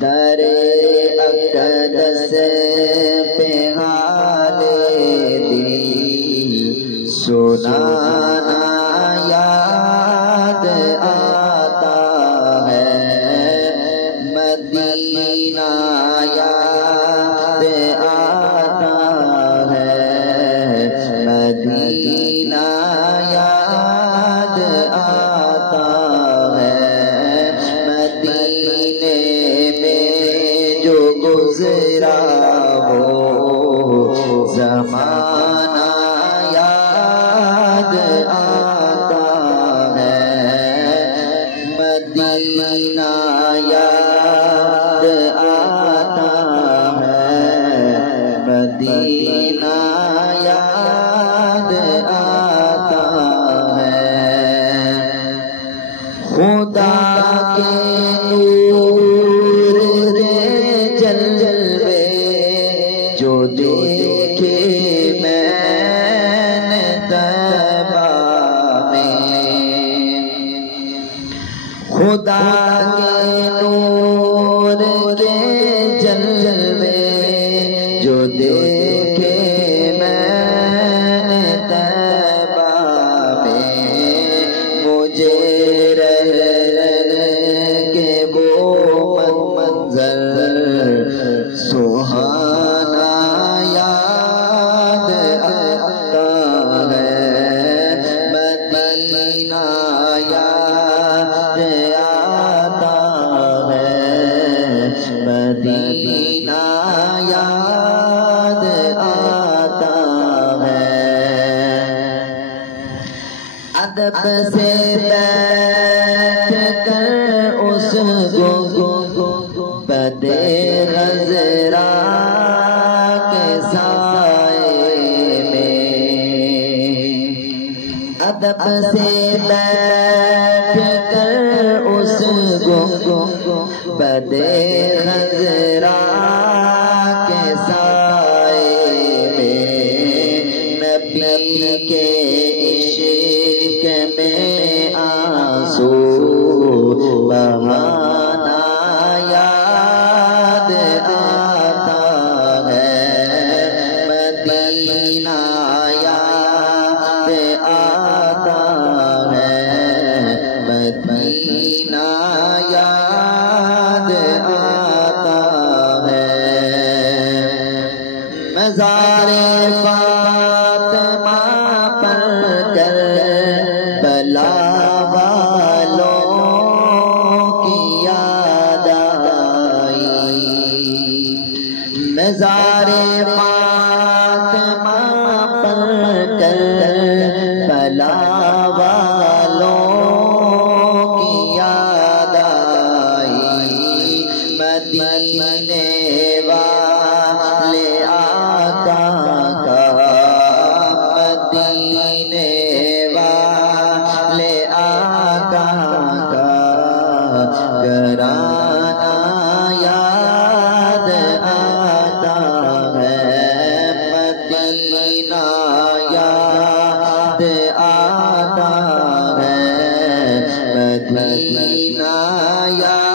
در اقدس پہ حال دل سنانا یاد آتا ہے، مدینہ یاد آتا ہے، مدینہ یاد آتا ہے، مدینے میں جو گزرا وہ زمانہ یاد آتا ہے، مدینہ یاد آتا ہے، مدینہ یاد آتا ہے۔ خدا کے نور دے جلوے جو دیکھے میں نے طیبہ میں، خدا کے نور کے جلوے جو دیکھے میں نے طیبہ میں، مجھے رہ کے وہ منظر سہانا یاد آتا ہے، مدینہ یاد آتا ہے، مدینہ یاد آتا ہے۔ ادب سے بیٹھ کر اس گنبد خضرا کے سائے میں، ادب سے بیٹھ کر اس گنبد خضرا کے سائے میں، نبی کے عشق میں آنسو بہانا یاد آتا ہے، مدینہ یاد آتا ہے، مدینہ یاد آتا ہے۔ مزار فاطمہ پر کربلا والوں کی یاد آئی، مزار فاطمہ پر کربلا والوں کی یاد آئی، مدینے والے آقا کا، مدینے والے آقا کا گھرانہ یاد آتا ہے، مدینہ یاد آتا ہے، مدینہ یاد